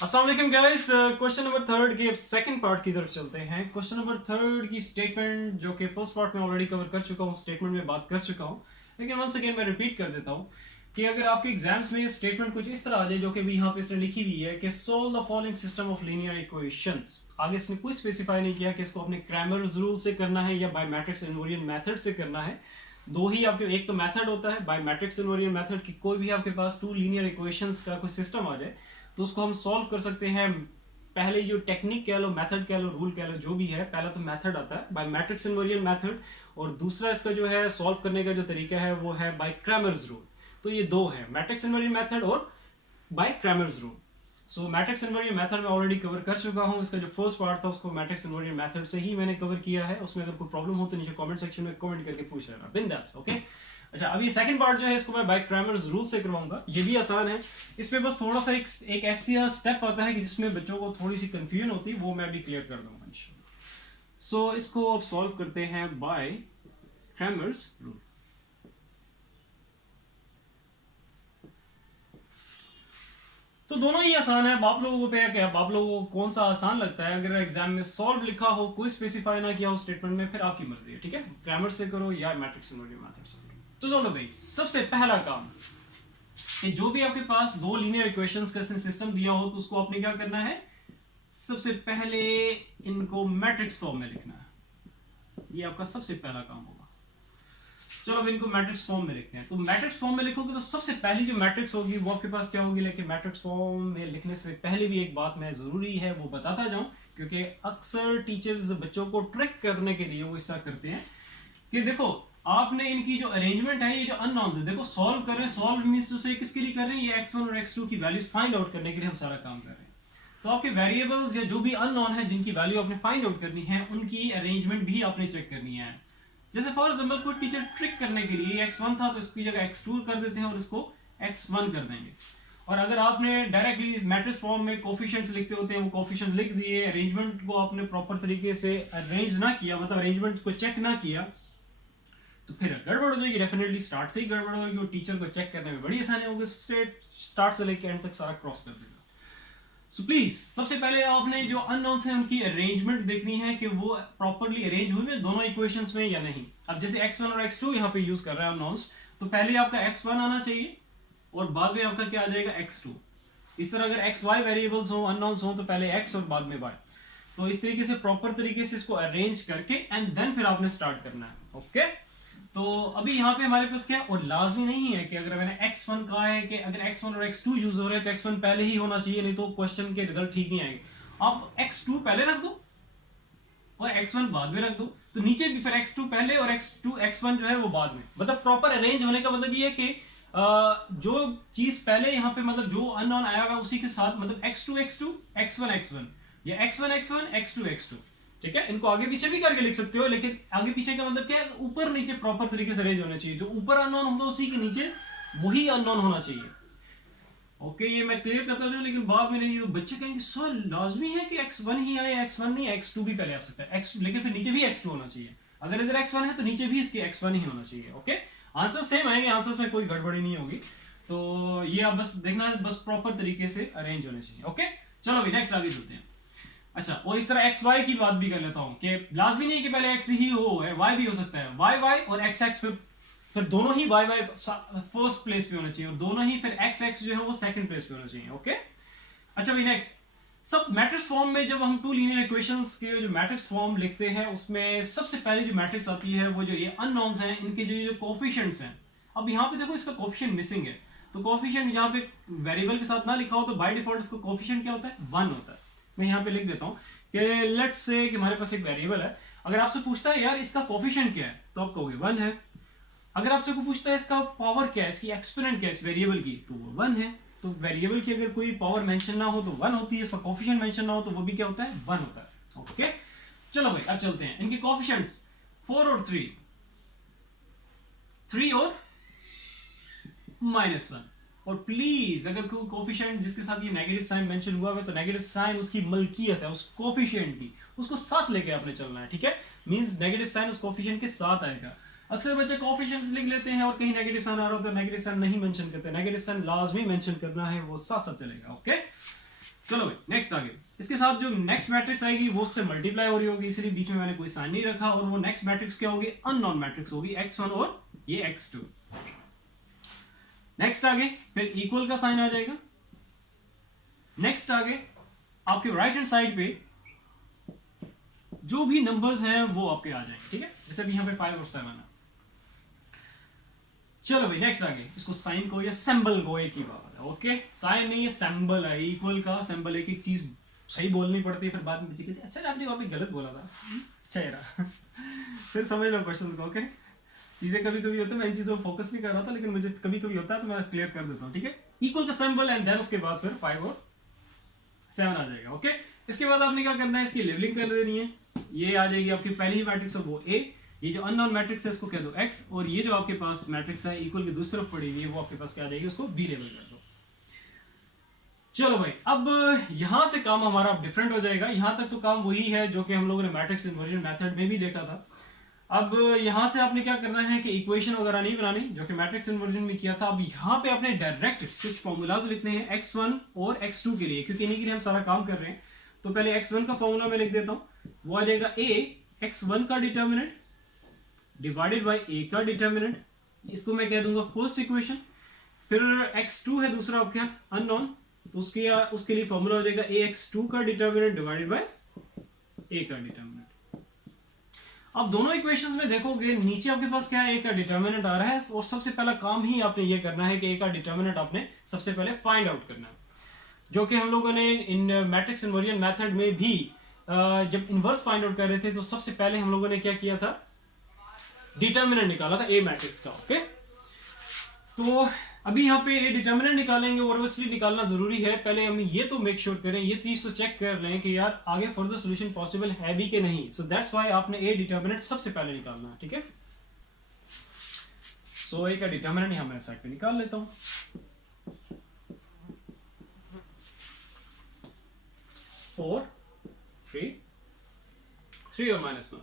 अस्सलाम वालेकुम guys. Question number third के सेकंड पार्ट की तरफ चलते हैं। क्वेश्चन नंबर थर्ड की स्टेटमेंट जो कि फर्स्ट पार्ट में ऑलरेडी कवर कर चुका हूँ, स्टेटमेंट में बात कर चुका हूँ, लेकिन वंस अगेन मैं रिपीट कर देता हूँ कि अगर आपके एग्जाम्स में स्टेटमेंट कुछ इस तरह आ जाए जो कि भी यहाँ पे इसने लिखी हुई है कि solve the following system of linear equations. आगे इसने कोई स्पेसिफाई नहीं किया कि इसको अपने क्रैमर्स रूल से करना है या बाय मैट्रिक्स इनवेरिएंट मेथड से करना है। दो ही आपके, एक तो मेथड होता है बाय मैट्रिक्स इनवेरिएंट मेथड की, कोई भी आपके पास टू लीनियर इक्वेशंस का कोई सिस्टम आ जाए तो उसको हम सॉल्व कर सकते हैं। पहले जो टेक्निक कह लो, मेथड कह लो, रूल कह लो, जो भी है, पहला तो मेथड आता है बाय मैट्रिक्स इनवेरिएंट मेथड, और दूसरा इसका जो है सॉल्व करने का जो तरीका है वो है बाय क्रैमर्स रूल। तो ये दो है, मैट्रिक्स इनवेरिएंट मेथड और बाय क्रैमर्स रूल। सो मैट्रिक्स इनवेरिएंट मेथड में ऑलरेडी कवर कर चुका हूँ। इसका जो फर्स्ट पार्ट था उसको मैट्रिक्स इनवेरिएंट मेथड से ही मैंने कवर किया है। उसमें अगर कोई प्रॉब्लम हो तो नीचे कमेंट सेक्शन में कमेंट करके पूछ लेना बिंदास, ओके। अच्छा, अभी सेकंड पार्ट जो है इसको मैं बाय क्रैमर्स रूल से करवाऊंगा। ये भी आसान है, इसमें बस थोड़ा सा एक ऐसा स्टेप आता है कि जिसमें बच्चों को थोड़ी सी कंफ्यूजन होती है, वो मैं अभी क्लियर कर दूंगा इंशाल्लाह। सो इसको अब सॉल्व करते हैं बाय क्रैमर्स रूल। तो दोनों ही आसान है। आप लोगों पे क्या, आप लोगों को कौन सा आसान लगता है? अगर एग्जाम में सॉल्व लिखा हो, कोई स्पेसिफाई ना किया हो स्टेटमेंट में, फिर आपकी मर्जी है, ठीक है। ग्रामर से करो या मैट्रिक्स इनवेरिएंट मेथड से करो। तो चलो भाई, सबसे पहला काम कि जो भी आपके पास दो लीनियर इक्वेशंस का सिस्टम दिया हो तो उसको आपने क्या करना है, सबसे पहले इनको मैट्रिक्स फॉर्म में लिखना है। ये आपका सबसे पहला काम होगा। चलो अब इनको मैट्रिक्स फॉर्म में लिखते हैं। तो मैट्रिक्स फॉर्म में लिखोगे तो सबसे पहली जो मैट्रिक्स होगी वो आपके पास क्या होगी, लेकिन मैट्रिक्स फॉर्म में लिखने से पहले भी एक बात मैं जरूरी है वो बताता जाऊं, क्योंकि अक्सर टीचर्स बच्चों को ट्रिक करने के लिए वो ऐसा करते हैं कि देखो आपने इनकी जो अरेंजमेंट है, ये जो अननोन्स है, देखो सॉल्व कर रहे हैं। सॉल्व मींस से किसके लिए कर रहे हैं, ये x1 और x2 की वैल्यूज फाइंड आउट करने के लिए हम सारा काम कर रहे हैं। तो आपके वेरिएबल्स या जो भी अननोन है जिनकी वैल्यू आपने फाइंड आउट करनी है, उनकी अरेंजमेंट भी आपने चेक करनी है। जैसे फॉर एग्जांपल कोई टीचर ट्रिक करने के लिए x1 था तो इसकी जगह x2 कर देते हैं और इसको x1 कर देंगे। और अगर आपने डायरेक्टली मैट्रिक्स फॉर्म में कोफिशिएंट्स लिखते होते हैं, वो कोफिशिएंट लिख दिए, अरेंजमेंट को आपने प्रॉपर तरीके से अरेंज ना किया, मतलब अरेंजमेंट को चेक ना किया, तो फिर गड़बड़ हो जाएगी। डेफिनेटली स्टार्ट से ही गड़बड़ होगी और टीचर को चेक करने में बड़ी आसानी होगी। स्टार्ट से लेकर एंड तक सारा क्रॉस कर देगा। सो प्लीज सबसे पहले आपने जो अननोन्स हैं उनकी अरेंजमेंट देखनी है कि वो प्रॉपरली अरेंज हुए हैं दोनों इक्वेशंस में या नहीं। अब जैसे x1 और x2 यहाँ पे यूज कर रहे हैं अननोन्स, तो पहले आपका x1 आना चाहिए और बाद में आपका क्या आ जाएगा, x2। इस तरह अगर x y वेरिएबल्स हो, अननोन्स हो, तो पहले x और बाद में y। तो इस तरीके से प्रॉपर तरीके से इसको अरेंज करके एंड देन फिर आपने स्टार्ट करना है, ओके। तो अभी यहाँ पे हमारे पास क्या, और लाजमी नहीं है कि अगर मैंने x1 कहा है कि अगर x1 और x2 यूज हो रहे हैं तो x1 पहले ही होना चाहिए, नहीं तो क्वेश्चन के रिजल्ट ठीक नहीं आएंगे। आप x2 पहले रख दो और x1 बाद में रख दो, तो नीचे भी फिर x2 पहले और x1 जो है वो बाद में। मतलब प्रॉपर अरेंज होने का मतलब ये है कि जो चीज पहले यहाँ पे, मतलब जो अननोन आया हुआ उसी के साथ, मतलब x2 x2 x1 x1 या x1 x1 x2 x2, ठीक है। इनको आगे पीछे भी करके लिख सकते हो, लेकिन आगे पीछे का मतलब क्या है, ऊपर नीचे प्रॉपर तरीके से अरेंज होना चाहिए। जो ऊपर अननोन होगा उसी के नीचे वही अननोन होना चाहिए, ओके। ये मैं क्लियर करता हूँ, लेकिन बाद में नहीं, तो बच्चे कहेंगे सर लाजमी है कि x1 ही आए, x1 नहीं x2 भी पहले आ सकता है, x, लेकिन फिर नीचे भी x2 होना चाहिए। अगर इधर x1 है तो नीचे भी इसके x1 ही होना चाहिए, ओके। आंसर सेम आएंगे, आंसर्स में कोई गड़बड़ी नहीं होगी। तो ये आप बस देखना है, बस प्रॉपर तरीके से अरेंज होने चाहिए, ओके। चलो अभी नेक्स्ट आगे चलते हैं। अच्छा, और इस तरह एक्स वाई की बात भी कर लेता हूं कि लाजमी नहीं कि पहले एक्स ही हो, वाई भी हो सकता है। वाई वाई और एक्स एक्स फिर दोनों ही वाई वाई फर्स्ट प्लेस पे होना चाहिए और दोनों ही फिर एक्स एक्स जो है वो सेकंड प्लेस पे होना चाहिए, ओके। अच्छा भाई नेक्स्ट, सब मैट्रिक्स फॉर्म में जब हम टू लीनियर इक्वेशंस के जो मैट्रिक्स फॉर्म लिखते हैं उसमें सबसे पहले जो मैट्रिक्स आती है वो जो ये अननोन्स हैं, इनके जो कोफिशिएंट्स हैं। अब यहाँ पे देखो इसका कोफिशिएंट मिसिंग है, तो कोफिशिएंट यहाँ पे वेरिएबल के साथ ना लिखा हो तो बाय डिफॉल्ट इसका कोफिशिएंट क्या होता है, 1 होता है। मैं यहाँ पे लिख देता हूँ कि लेट्स से कि हमारे पास एक वेरिएबल है। अगर आपसे पूछता है यार इसका कोफिशिएंट क्या है, तो आप कहोगे 1 है। अगर आपसे कोई पूछता है इसका पावर क्या है, इसकी एक्सपोनेंट क्या है इस वेरिएबल की, तो वो 1 है। तो वेरिएबल की अगर कोई पावर मेंशन ना हो तो 1 होती है, इसका कोफिशिएंट मेंशन ना हो तो वो भी क्या होता है, 1 होता है, ओके। चलो भाई अब चलते हैं इनके कोफिशिएंट्स 4 और 3 और -1। और प्लीज अगर कोई कोफिशिएंट जिसके साथ ये नेगेटिव साइन मेंशन हुआ है तो नेगेटिव साइन उसकी मलकियत है, उस कोफिशिएंट की, उसको साथ लेके आपने चलना है, ठीक है। मींस नेगेटिव साइन उस कोफिशिएंट के साथ आएगा। अक्सर बच्चे कोफिशिएंट लिख लेते हैं और कहीं नेगेटिव साइन आ रहा होता है, नेगेटिव साइन नहीं मेंशन करते। नेगेटिव साइन लाजमी मेंशन करना है, वो साथ साथ चलेगा, ओके। चलो भाई नेक्स्ट आगे, इसके साथ जो नेक्स्ट मैट्रिक्स आएगी वो उससे मल्टीप्लाई हो रही होगी, इसलिए बीच में मैंने कोई साइन नहीं रखा, और वो नेक्स्ट मैट्रिक्स क्या होगी, अननोन मैट्रिक्स होगी, x1 और ये x2। नेक्स्ट आगे फिर इक्वल का साइन आ जाएगा। नेक्स्ट आगे आपके राइट हैंड साइड पे जो भी नंबर्स हैं वो आपके आ जाएंगे, ठीक है, जैसे भी यहां पे 5 और 7 है। चलो भाई नेक्स्ट आगे, इसको साइन को या सिंबल को एक ही बात है, ओके, साइन नहीं है सिंबल है, इक्वल का सिंबल, एक एक चीज सही बोलनी पड़ती है, फिर बाद में कहते अच्छा आपने वहां पे गलत बोला था, अच्छा यार फिर समझ लो क्वेश्चन को, ओके। चीजें कभी कभी होता है, मैं इन चीजों पर फोकस नहीं कर रहा था, लेकिन मुझे कभी कभी होता है तो मैं क्लियर कर देता हूँ, ठीक है। इक्वल का सिंबल एंड देन उसके बाद फिर 5 और 7 आ जाएगा, ओके। इसके बाद आपने क्या करना है, इसकी लेवलिंग कर देनी है, ये आ जाएगी आपकी पहली ही मैट्रिक्स है वो ए, ये जो अननोन मैट्रिक्स है इसको कह दो x, और ये जो आपके पास मैट्रिक्स है इक्वल की दूसरी तरफ पड़ी हुई है वो आपके पास क्या आ जाएगी, उसको b लेवल कर दो। चलो भाई अब यहां से काम हमारा डिफरेंट हो जाएगा, यहां तक तो काम वही है जो कि हम लोगों ने मैट्रिक्स इन्वर्जन मेथड में भी देखा था। अब यहां से आपने क्या करना है कि इक्वेशन वगैरह नहीं बनानी जो कि मैट्रिक्स इन्वर्जन में किया था, अब यहां पे आपने डायरेक्ट कुछ फॉर्मूलाज लिखने हैं x1 और x2 के लिए, क्योंकि इन्हीं के लिए हम सारा काम कर रहे हैं। तो पहले x1 का फॉर्मूला मैं लिख देता हूं, वो आ जाएगा a x1 का डिटर्मिनेंट डिवाइडेड बाय a का डिटर्मिनेंट, इसको मैं कह दूंगा फर्स्ट इक्वेशन। फिर x2 है दूसरा आपका अननोन, तो उसके लिए फॉर्मूला हो जाएगा ax2 का डिटर्मिनेंट डिवाइडेड बाय a का डिटर्मिनेंट। अब दोनों इक्वेशंस में देखोगे नीचे आपके पास क्या है, a का डिटर्मिनेंट आ रहा है, और सबसे पहला काम ही आपने ये करना है कि a का डिटर्मिनेंट आपने सबसे पहले फाइंड आउट करना है, जो कि हम लोगों ने इन मैट्रिक्स इन्वर्जन मेथड में भी जब इनवर्स फाइंड आउट कर रहे थे तो सबसे पहले हम लोगों ने क्या किया था, डिटर्मिनेंट निकाला था ए मैट्रिक्स का, ओके। तो अभी यहाँ पे ए डिटर्मिनेंट निकालेंगे, और ऑब्वियसली निकालना जरूरी है, पहले हम ये तो मेक श्योर करें, ये चीज तो चेक कर लें कि यार आगे फर्दर सॉल्यूशन पॉसिबल है भी कि नहीं। सो दैट्स व्हाई आपने ए डिटर्मिनेंट सबसे पहले निकालना है, ठीक है। सो ए का डिटर्मिनेंट यहां मैं साइड पे निकाल लेता हूं, 4 3 और -1,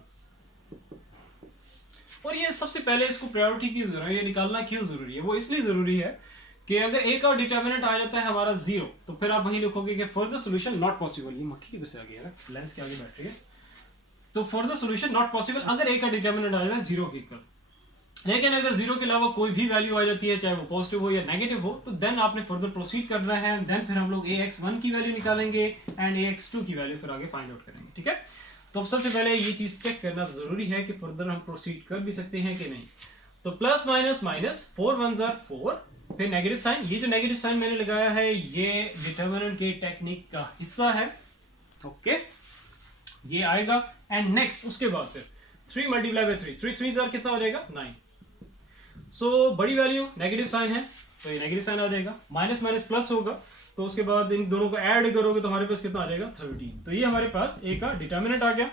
और ये सबसे पहले इसको प्रायोरिटी की जरूरत है, ये निकालना क्यों जरूरी है, वो इसलिए जरूरी है कि अगर ए का डिटर्मिनेंट आ जाता है हमारा 0, तो फिर आप वहीं लिखोगे कि फर्दर सॉल्यूशन नॉट पॉसिबल। ये मक्खी किधर से आ गया है, लेंस के आगे बैठ रही है, तो फर्दर सॉल्यूशन नॉट पॉसिबल अगर ए का डिटर्मिनेंट आ जाता है 0 के इक्वल। लेकिन अगर 0 के अलावा कोई भी वैल्यू आ जाती है, चाहे वो पॉजिटिव हो या नेगेटिव हो, तो देन आपने फर्दर प्रोसीड करना है, देन फिर हम लोग ax1 की वैल्यू निकालेंगे एंड ax2 की वैल्यू फिर आगे फाइंड आउट करेंगे, ठीक है। तो सबसे पहले ये चीज चेक करना जरूरी है कि फर्दर हम प्रोसीड कर भी सकते हैं कि नहीं। तो plus minus minus 4 1s are 4, फिर नेगेटिव साइन, ये जो नेगेटिव साइन मैंने लगाया है ये डिटर्मिनेंट के टेक्निक का हिस्सा है, ओके, ये आएगा। एंड नेक्स्ट उसके बाद फिर 3 मल्टीप्लाई बाय 3 3 3 कितना हो जाएगा 9। सो बड़ी वैल्यू नेगेटिव साइन है तो ये नेगेटिव साइन आ जाएगा, माइनस माइनस प्लस होगा, तो उसके बाद इन दोनों को ऐड करोगे तो हमारे पास कितना आ जाएगा 13। तो ये हमारे पास ए का डिटर्मिनेंट आ गया।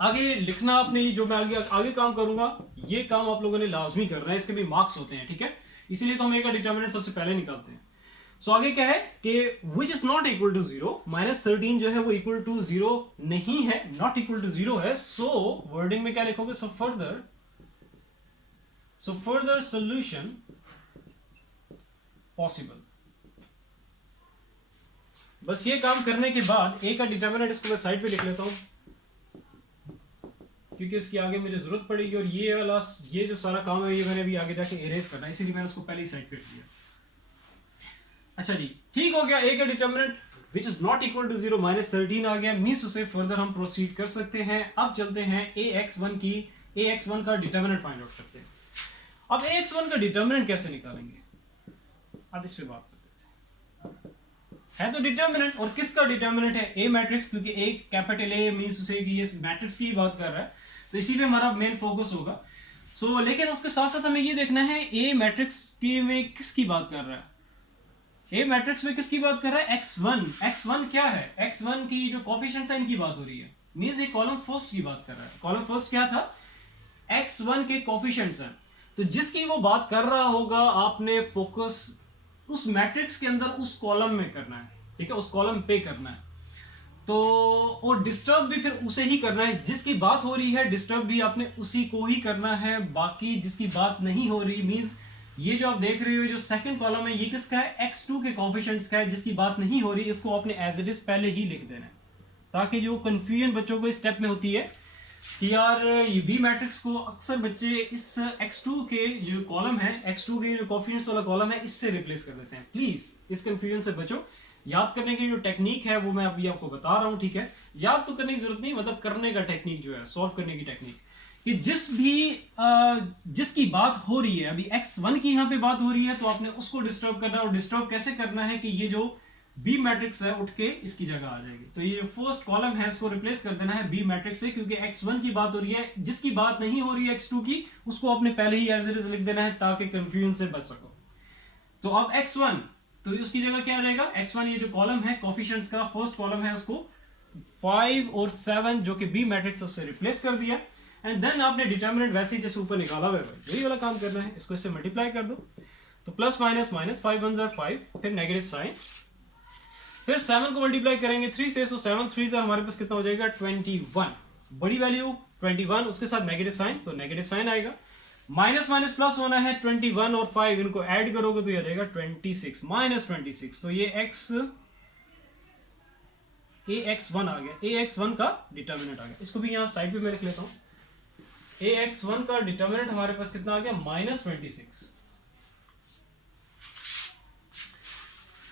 आगे लिखना आपने, जो मैं आगे काम करूंगा ये काम आप लोगों ने लाजमी करना है, इसके भी मार्क्स होते हैं, ठीक है, इसीलिए तो हम ए का डिटर्मिनेंट सबसे पहले निकालते हैं। सो आगे क्या है कि which is not equal to 0, -13 जो है वो इक्वल टू 0 नहीं है, नॉट इक्वल टू 0 है। सो वर्डिंग में क्या लिखोगे, सो फर्दर सॉल्यूशन पॉसिबल। बस ये काम करने के बाद ए का डिटर्मिनेंट इसको मैं साइड पे लिख लेता हूं, क्योंकि इसकी आगे मुझे जरूरत पड़ेगी, और ये वाला ये जो सारा काम है ये मैंने भी आगे जाके इरेज करना है, इसीलिए मैंने उसको पहले ही साइड पे लिया। अच्छा जी, ठीक हो गया। ए का determinant which is not equal to 0 -13 आ गया, मींस उसे फर्दर हम प्रोसीड कर सकते हैं। अब चलते हैं ax1 का डिटर्मिनेंट फाइंड आउट करते हैं। अब ax1 का डिटर्मिनेंट कैसे निकालेंगे, अब इस पे बात करते हैं। है तो डिटर्मिनेंट, और किसका डिटर्मिनेंट है, ए मैट्रिक्स, क्योंकि ए कैपिटल ए मींस से कि ये मैट्रिक्स की बात कर रहा है, तो इसी पे हमारा मेन फोकस होगा। सो लेकिन उसके साथ साथ हमें ये देखना है ए मैट्रिक्स की में किसकी बात कर रहा है, ए मैट्रिक्स में किसकी बात कर रहा है, x1 क्या है, x1 की जो कोफिशिएंट्स है इनकी बात हो रही है, मींस ये कॉलम फर्स्ट की बात कर रहा है। कॉलम फर्स्ट क्या था, x1 के कोफिशिएंट्स हैं, तो जिसकी वो बात कर रहा होगा आपने फोकस उस मैट्रिक्स के अंदर उस कॉलम में करना है, ठीक है, उस कॉलम पे करना है। तो और डिस्टर्ब भी फिर उसे ही करना है, जिसकी बात हो रही है डिस्टर्ब भी आपने उसी को ही करना है, बाकी जिसकी बात नहीं हो रही मींस ये जो आप देख रहे हो जो सेकंड कॉलम है ये किसका है, x2 के कोफिशिएंट्स का है, जिसकी बात नहीं हो रही, इसको आपने एज इट इज पहले ही लिख देना है, ताकि जो कंफ्यूजन बच्चों को इस स्टेप में होती है कि यार ये बी मैट्रिक्स को अक्सर बच्चे इस x2 के जो कॉलम है, x2 के जो कोफिशिएंट्स वाला कॉलम है, इससे रिप्लेस कर देते हैं। प्लीज इस कंफ्यूजन से बचो। याद करने की जो टेक्निक है वो मैं अभी आपको बता रहा हूं, ठीक है। याद तो करने की जरूरत नहीं, मतलब करने का टेक्निक जो है, सॉल्व करने की टेक्निक, कि जिसकी बात हो रही है, अभी x1 की यहां पे बात हो रही है, तो आपने उसको डिस्टर्ब करना है। और डिस्टर्ब कैसे करना है कि ये जो बी मैट्रिक्स है उठ के इसकी जगह आ जाएगी। तो ये जो फर्स्ट कॉलम है इसको रिप्लेस कर देना है बी मैट्रिक्स से, क्योंकि x1 की बात हो रही है, जिसकी बात नहीं हो रही है x2 की, उसको आपने पहले ही एज इट इज लिख देना है ताकि कंफ्यूजन से बच सको। तो अब x1, तो उसकी जगह क्या रहेगा, x1 ये जो कॉलम है कोफिशिएंट्स का फर्स्ट कॉलम है, उसको 5 और 7 जो कि बी मैट्रिक्स उससे रिप्लेस कर दिया। एंड देन आपने डिटर्मिनेंट वैसे ही जैसे ऊपर निकाला हुआ है वही वाला काम करना है, इसको इससे मल्टीप्लाई कर दो। तो प्लस माइनस माइनस, 5 1 5, फिर नेगेटिव साइन, फिर 7 को मल्टीप्लाई करेंगे 3 से, तो 7 3 हमारे पास कितना हो जाएगा 21, बड़ी वैल्यू 21, उसके साथ नेगेटिव साइन, तो नेगेटिव साइन आएगा। माइनस माइनस प्लस होना है, 21 और 5 इनको ऐड करोगे तो ये रहेगा 26 माइनस 26। तो ये ax1 आ गया, ax1 का डिटर्मिनेंट आ गया। इसको भी यहां साइड पे मैं लिख लेता हूं। ax1 का डिटर्मिनेंट हमारे पास कितना आ गया, माइनस 26।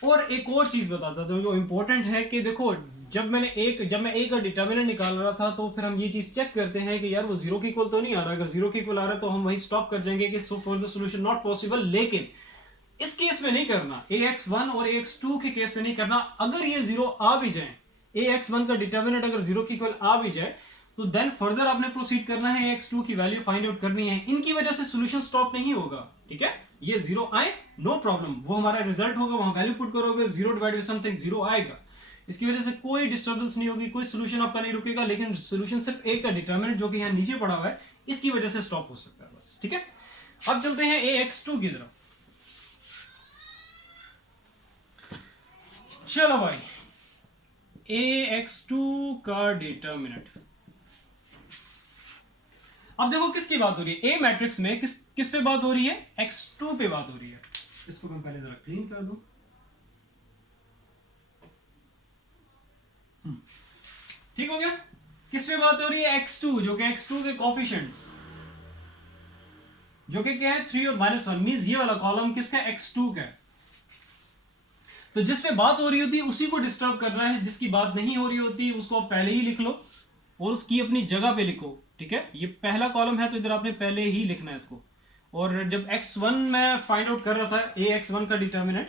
और एक और चीज बताता हूं जो इंपॉर्टेंट है कि देखो, जब मैं ए का डिटर्मिनेंट निकाल रहा था, तो फिर हम ये चीज चेक करते हैं कि यार वो जीरो के इक्वल तो नहीं आ रहा। अगर जीरो के इक्वल आ रहा है तो हम वहीं स्टॉप कर जाएंगे कि so for the solution not possible. लेकिन इस केस में नहीं करना, ax1 और ax2 के केस में नहीं करना। अगर ये जीरो आ भी जाए, ax1 का डिटर्मिनेंट अगर जीरो के इक्वल आ भी जाए, तो देन फर्दर आपने प्रोसीड करना है, ax2 की वैल्यू फाइंड आउट करनी है। इनकी वजह से सॉल्यूशन स्टॉप नहीं होगा, ठीक है। ये जीरो आए नो प्रॉब्लम, वो हमारा रिजल्ट होगा, वहां वैल्यू पुट करोगे, zero divide by something zero आएगा। इसकी वजह से कोई डिस्टर्बेंस नहीं होगी, कोई सोल्यूशन आपका नहीं रुकेगा। लेकिन सोल्यूशन सिर्फ एक का डिटर्मिनेंट जो कि यहाँ नीचे पड़ा हुआ है, इसकी वजह से स्टॉप हो सकता है बस, ठीक है। अब चलते हैं ax2 की तरफ। चलो भाई, ax2 का डिटर्मिनेंट, अब देखो किसकी बात हो रही है, ए मैट्रिक्स में किस पे बात हो रही है, x2 पे बात हो रही है। इसको मैं पहले जरा क्लीन कर दूं। ठीक हो गया। किस पे बात हो रही है, x2, जो कि x2 के कोफिशिएंट्स जो कि क्या है 3 और -1, मींस ये वाला कॉलम किसका, x2 का है। तो जिस पे बात हो रही होती है उसी को डिस्टर्ब करना है, जिसकी बात नहीं हो रही होती उसको आप पहले ही लिख लो और उसकी अपनी जगह पे लिखो, ठीक है। ये पहला कॉलम है तो इधर आपने पहले ही लिखना है इसको। और जब x1 में फाइंड आउट कर रहा था ax1 का डिटर्मिनेंट,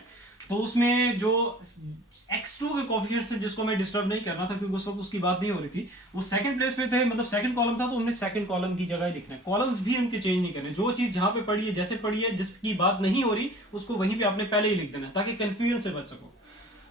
तो उसमें जो x2 के कोफिशिएंट्स थे जिसको मैं डिस्टर्ब नहीं करना था क्योंकि उस वक्त उसकी बात नहीं हो रही थी, वो सेकंड प्लेस पे थे, मतलब सेकंड कॉलम था, तो हमने सेकंड कॉलम की जगह ही लिखना है। कॉलम्स भी उनके चेंज नहीं करने, जो चीज जहां पे पड़ी है जैसे पड़ी है, जिसकी बात नहीं हो रही उसको वहीं पे आपने पहले ही लिख देना ताकि कंफ्यूजन से बच सको।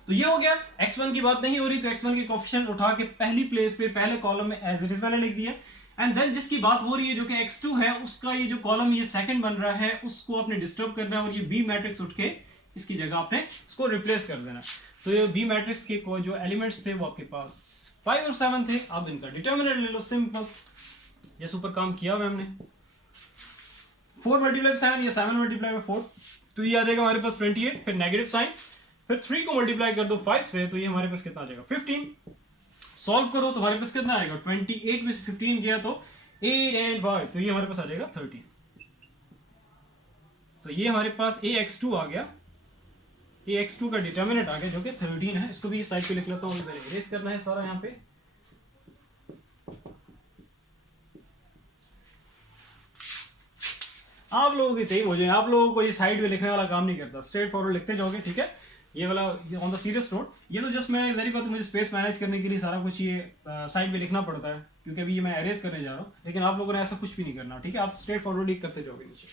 तो ये हो गया, x1 की बात नहीं हो रही तो x1 के कोफिशिएंट उठा के पहली प्लेस पे पहले कॉलम में एज इट इज मैंने लिख दिया। एंड देन जिसकी बात हो रही है जो कि x2 है, उसका ये जो कॉलम ये सेकंड बन रहा है उसको आपने डिस्टर्ब करना है और ये बी मैट्रिक्स उठ के इसकी जगह आपने इसको रिप्लेस कर देना। तो ये बी मैट्रिक्स के जो एलिमेंट्स थे वो आपके पास 5 और 7 थे। अब इनका डिटर्मिनेंट ले लो, सिंपल, जैसे ऊपर काम किया हुआ हमने, 4 मल्टीप्लाई 7 या 7 मल्टीप्लाई 4, तो ये आ जाएगा हमारे पास 28, फिर नेगेटिव साइन, फिर 3 को मल्टीप्लाई कर दो 5 से, तो ये हमारे पास कितना आ जाएगा 15। सॉल्व करो तो हमारे पास कितना आएगा, 28 में से 15 गया तो 8 एंड 5, तो ये हमारे पास आ जाएगा 13। तो ये हमारे पास ax2 आ गया, ax2 का डिटर्मिनेंट आ गया जो कि 13 है। इसको भी साइड पे लिख लेता हूँ, इरेज करना है सारा यहाँ पे। आप लोगों की सेम हो जाए, आप लोगों को ये साइड में लिखने वाला काम नहीं करता, स्ट्रेट फॉरवर्ड लिखते जाओगे, ठीक है। ये वाला ऑन द सीरियस नोट, ये तो जस्ट मैं जरी बात, मुझे स्पेस मैनेज करने के लिए सारा कुछ ये साइड में लिखना पड़ता है क्योंकि अभी ये मैं अरेज करने जा रहा हूँ। लेकिन आप लोगों ने ऐसा कुछ भी नहीं करना, ठीक है, आप स्ट्रेट फॉरवर्ड ही करते जाओगे नीचे।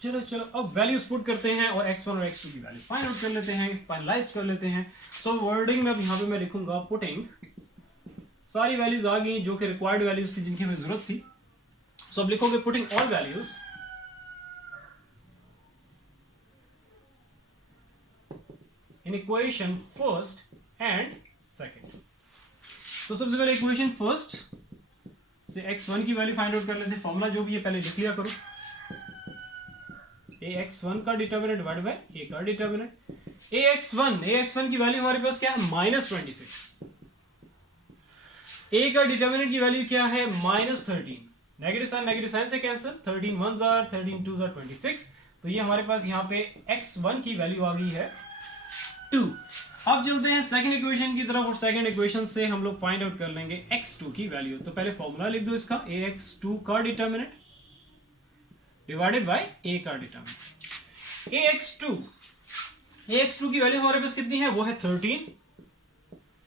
चलो चलो, अब वैल्यूज पुट करते हैं और x1 और x2 की वैल्यू फाइंड आउट कर लेते हैं, फाइनलाइज कर लेते हैं। सो वर्डिंग में अब यहाँ पे मैं लिखूंगा पुटिंग, सारी वैल्यूज आ गई जो कि रिक्वायर्ड वैल्यूज थी जिनकी हमें जरूरत थी। सो अब लिखोगे putting all values in equation first and second. तो सबसे पहले इक्वेशन फर्स्ट, से x1 की वैल्यू फाइंड आउट कर लेते हैं। फॉर्मूला जो भी है पहले लिख लिया करो, ax1 का डिटर्मिनेंट डिवाइड बाय a का डिटर्मिनेंट। ax1 की वैल्यू हमारे पास क्या है -26, a का डिटर्मिनेंट की वैल्यू क्या है -13, नेगेटिव साइन से cancel, 13 1s are 13 2s are 26, तो ये हमारे पास यहाँ पे x1 की वैल्यू आ गई है 2। अब चलते हैं सेकंड इक्वेशन की तरफ और सेकंड इक्वेशन से हम लोग फाइंड आउट कर लेंगे x2 की वैल्यू। तो पहले फॉर्मूला लिख दो इसका, ax2 का डिटर्मिनेंट डिवाइडेड बाय a का डिटर्मिनेंट। ax2 की वैल्यू हमारे पास कितनी है, वो है 13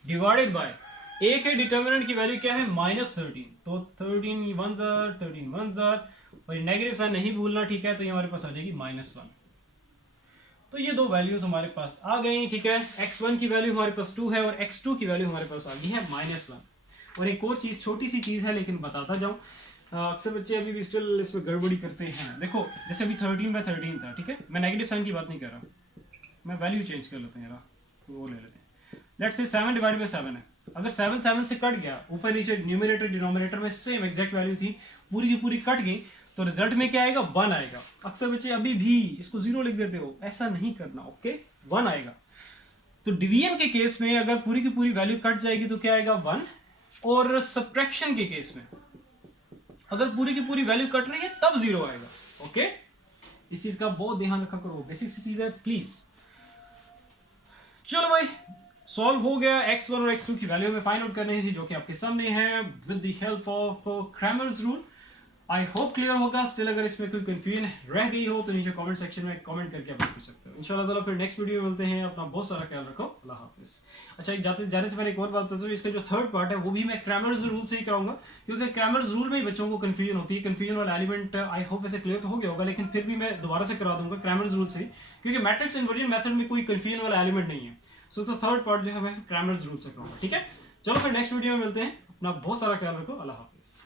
डिवाइडेड बाय a के डिटर्मिनेंट की वैल्यू क्या है -13, तो 13 1s are और नेगेटिव साइन नहीं भूलना, ठीक है, तो ये हमारे पास आ जाएगी -1। तो ये दो वैल्यूज हमारे पास आ गई, ठीक है। x1 की वैल्यू हमारे पास 2 है और x2 की वैल्यू हमारे पास आ गई है -1। और एक और चीज, छोटी सी चीज है लेकिन बताता जाऊं, अक्सर बच्चे अभी भी स्टिल इसमें गड़बड़ी करते हैं। देखो जैसे अभी 13/13 था, ठीक है, मैं नेगेटिव साइन की बात नहीं कर रहा, मैं वैल्यू चेंज कर लेते हैं यार, वो ले लेते हैं। लेट्स से 7 डिवाइड बाय 7 है, अगर 7 7 से कट गया, ऊपर नीचे न्यूमरेटर डिनोमिनेटर में सेम एग्जैक्ट वैल्यू थी, पूरी की पूरी कट गई, तो रिजल्ट में क्या आएगा 1 आएगा। अक्सर बच्चे अभी भी इसको 0 लिख देते हो, ऐसा नहीं करना, ओके, 1 आएगा। तो डिवीजन के केस में अगर पूरी की पूरी वैल्यू कट जाएगी तो क्या आएगा 1, और सब्ट्रैक्शन के केस में अगर पूरी की पूरी वैल्यू कट रही है तब 0 आएगा, ओके। इस चीज का बहुत ध्यान रखा करो, बेसिक सी चीज है प्लीज। चलो भाई, सॉल्व हो गया। x1 और x2 की वैल्यू में फाइंड आउट करनी थी, जो कि आपके सामने है with the help of Cramer's rule. I hope clear होगा। स्टिल अगर इसमें कोई कंफ्यूजन रह गई हो तो नीचे कमेंट सेक्शन में कमेंट करके आप पूछ सकते हो। इंशाल्लाह ताला फिर नेक्स्ट वीडियो में मिलते हैं। अपना बहुत सारा ख्याल रखो, अल्लाह हाफिज। अच्छा, जाने से पहले एक और बात बता दूं, इसका जो थर्ड पार्ट है वो भी मैं क्रैमर्स रूल से ही कराऊंगा, क्योंकि क्रैमर्स रूल में ही बच्चों को कंफ्यूजन होती है। कंफ्यूजन वाला एलिमेंट आई होप वैसे क्लियर तो हो गया होगा, लेकिन फिर भी मैं दोबारा से करा दूंगा क्रैमर्स रूल से ही, क्योंकि मैट्रिक्स इन्वर्जन मेथड में कोई कंफ्यूजन वाला एलिमेंट नहीं है। सो तो थर्ड पार्ट जो है मैं क्रैमर्स रूल से कराऊंगा, ठीक है। चलो फिर नेक्स्ट वीडियो में मिलते हैं। अपना बहुत सारा ख्याल रखो, अल्लाह हाफिज।